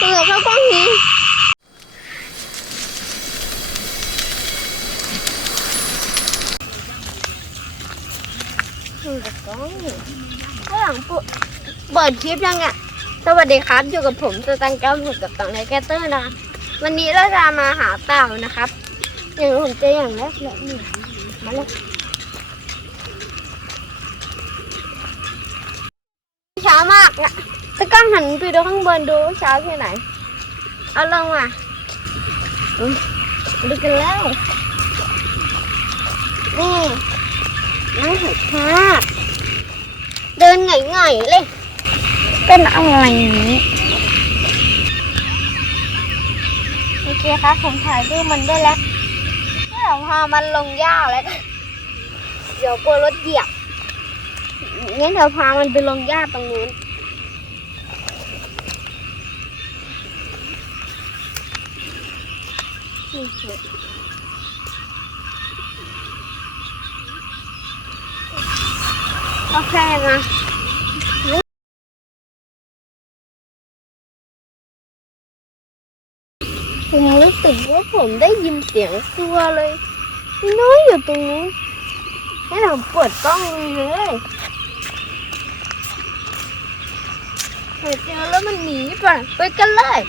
กระโดเข้ากล้องนี้กกล้องข้างหลังปุ๊บเปิดคลิปยังอะ สวัสดีครับ อยู่กับผมสตังเก้าหมุดกับตังไนแกเตอร์นะ วันนี้เราจะมาหาเต่านะครับ อย่างผมเจออย่างแรกเลยนี่มาเลยช้ามากอะ ตะกล้องหันไปดูข้างบนดูว่าเช้าแค่ไหน เอาลงมาอืมดูกันแล้ว นี่น่าเห็นมากเดินไง่ายๆเลย เป็นอะไรนี้โอเคครับผมถ่ายรูปมันได้แล้วเดี๋ยวพอมันลงหญ้าแล้วก็เดี๋ยวกลัวรถเหยียบงั้นเดี๋ยวพามันไปลงหญ้าตรงนู้น โอเคมาผมรู้สึกว่าผมได้ยินเสียงตัวเลยน้อยอยู่ตรงนู้นให้เราเปิดกล้องดูเลยเปิดเจอแล้วมันหนีไปไปกันเลย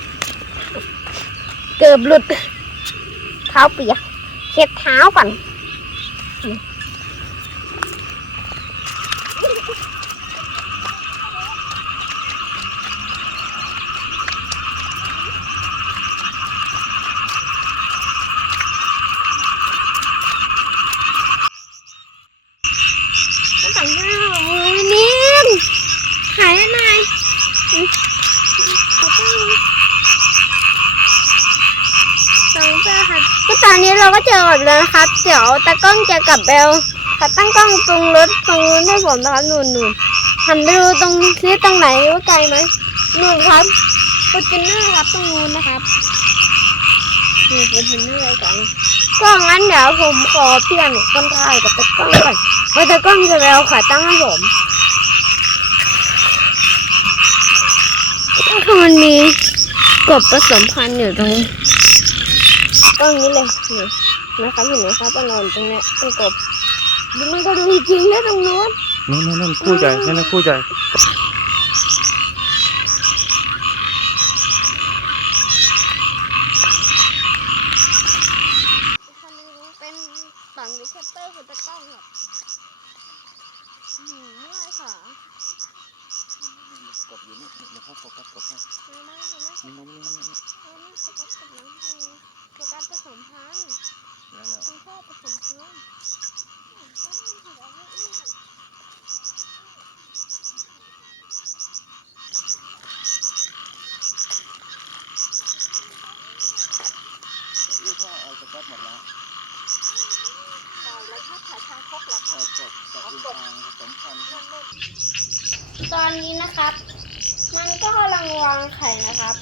เกือบหลุด เท้าเปียก เช็ดเท้าก่อน ก็ต่างหน้ามือนิ่มหายหน่อยอืมขอตั้งสองเจ้าค่ะก็ต อนนี้เราก็เจอหมดแล้วนะครับ เดี๋ยวตากล้องจะกลับเบลขัดตั้งกล้องตรงรถตรงนู้นให้ผมนะครับนู่นนู่นหันไปดูตรงที่ตรงไหนว่าไกลไหมนู่นครับฟอร์จูเนอร์ครับตรงนู้นนะครับนี่ฟอร์จูเนอร์ก่อนก็งั้นเดี๋ยวผมขอเปลี่ยนคนถ่ายกับตากล้องก่อนเพราะตากล้องจะไปเอาขาตั้งให้ผมก็คือมันมีกบผสมพันธุ์อยู่ตรง ตรงนี้เลยนี่นะครับเห็นไหมครับมันนอนตรงเนี้ยเป็นกบมันก็ดูจริงนะตรงนู้นนั่นนั่นนั่นคู่ใจนั่นนั่นคู่ใจคันนึงเป็นฝั่งรีเซปเตอร์ของตากล้องครับอืมเมื่อยค่ะ กบอยู่นี่เดี๋ยวเขาโฟกัสกบให้ไม่ไม่ไม่นี่นี่นี่นี่ไม่ไม่โฟกัสกับน้องเพลงโฟกัสผสมพันธุ์แล้วแล้วทั้งพ่อผสมพันธุ์ก็ไม่ถือว่าไม่อื้อนี่พ่อเอาสก๊อตหมดแล้วเราแล้วถ้าถ่ายทางครบแล้วเอากบกับอึ่งอ่างผสมพันธุ์ ตอนนี้นะครับ มันก็กำลังวางไข่นะครับ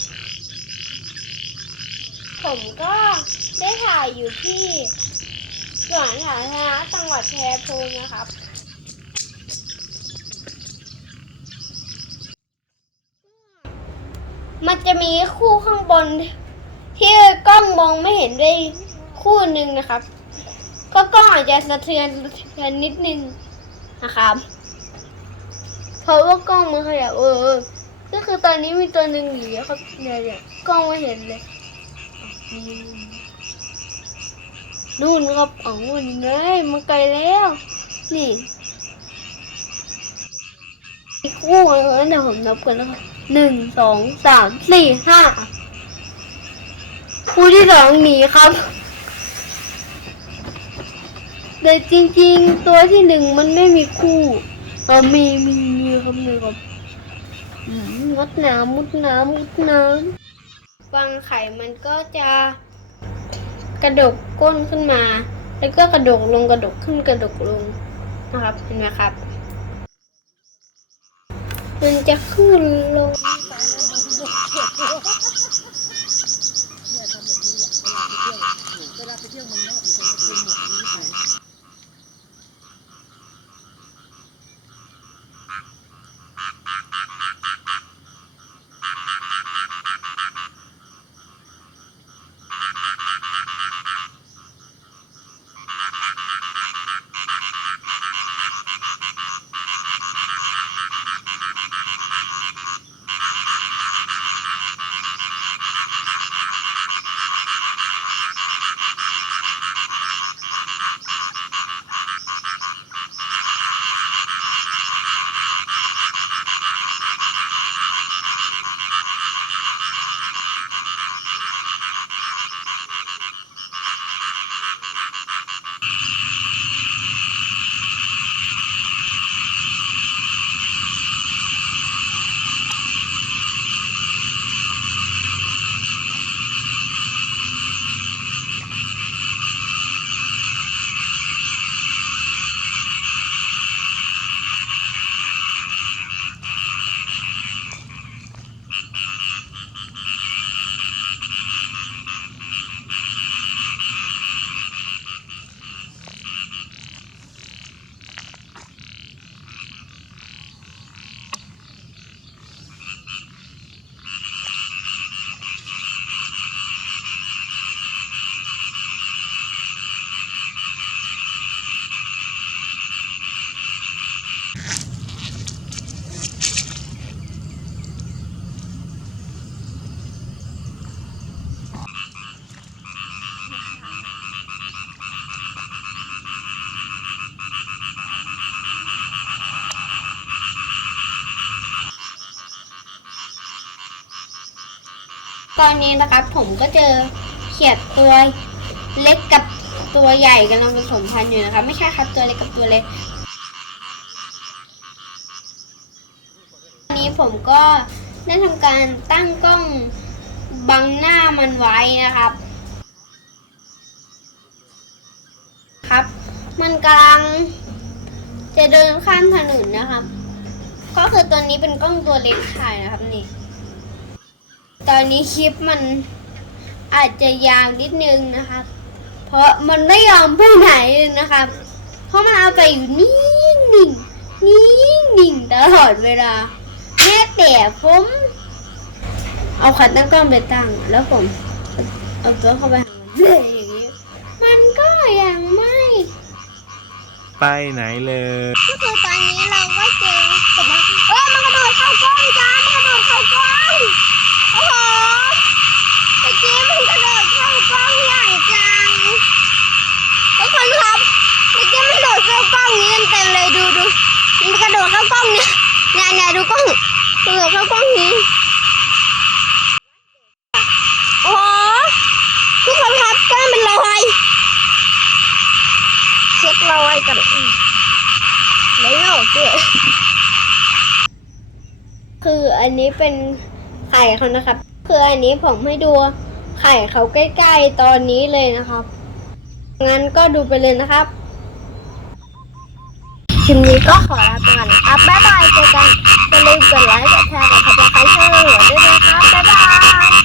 ผมก็ได้ถ่ายอยู่ที่สวนสาธารณะจังหวัดชัยภูมินะครับมันจะมีคู่ข้างบน ที่กล้องมองไม่เห็นด้วยคู่หนึ่งนะครับ ก็กล้องอาจจะสะเทือนสะเทือนนิดนึงนะครับ ราะว่ากล้องมันขยับเออ ก็คือตอนนี้มีตัวหนึ่งหนีเขาเนี่ยเนี่ยกล้องไม่เห็นเลยนู่นครับอ๋อนี่ไงมันไกลแล้ว นี่อีกคู่นึงเดี๋ยวผมนับกันนะครับหนึ่งสองสามสี่ห้าคู่ที่สองหนีครับแต่จริงๆ ตัวที่หนึ่งมันไม่มีคู่ เออมีมีมีครับมีครับอืมมุดน้ำมุดน้ำมุดน้ำวางไข่มันก็จะ กระดกก้นขึ้นมา แล้วก็กระดกลงกระดกขึ้นกระดกลงนะครับเห็นไหมครับ มันจะขึ้นลง ตอนนี้นะครับผมก็เจอเขียดตัวเล็กกับตัวใหญ่กำลังผสมพันธุ์อยู่นะครับ ไม่ใช่ครับตัวเล็กกับตัวเล็กนนี้ผมก็ได้ทำการตั้งกล้องบังหน้ามันไว้นะครับ ครับ มันกำลังจะเดินข้ามถนนนะครับ ก็คือตัวนี้เป็นกล้องตัวเล็กถ่ายนะครับนี่ ตอนนี้คลิปมันอาจจะยาวนิดนึงนะครับเพราะมันไม่ยอมไปไหนเลยนะครับเพราะมันเอาไปอยู่นิ่งนิ่งนิ่งนิ่งตลอดเวลาแม้แต่ผม เอาขาตั้งกล้องไปตั้ง แล้วผม เอาตัวเข้าไปหามันเลยอย่างนี้ มันก็ยังไม่ ไปไหนเลย ก็คือตอนนี้เรา กันไม่ออกด้วยคืออันนี้เป็นไข่เขานะครับ คืออันนี้ผมให้ดูไข่เขาใกล้ๆตอนนี้เลยนะครับ งั้นก็ดูไปเลยนะครับคลิปนี้ก็ขอลาไปก่อนครับ บ๊ายบายเจอกันอย่าลืมกดไลค์กดแชร์กับเดตามใครเชื่อด้วยนะครับ บ๊ายบาย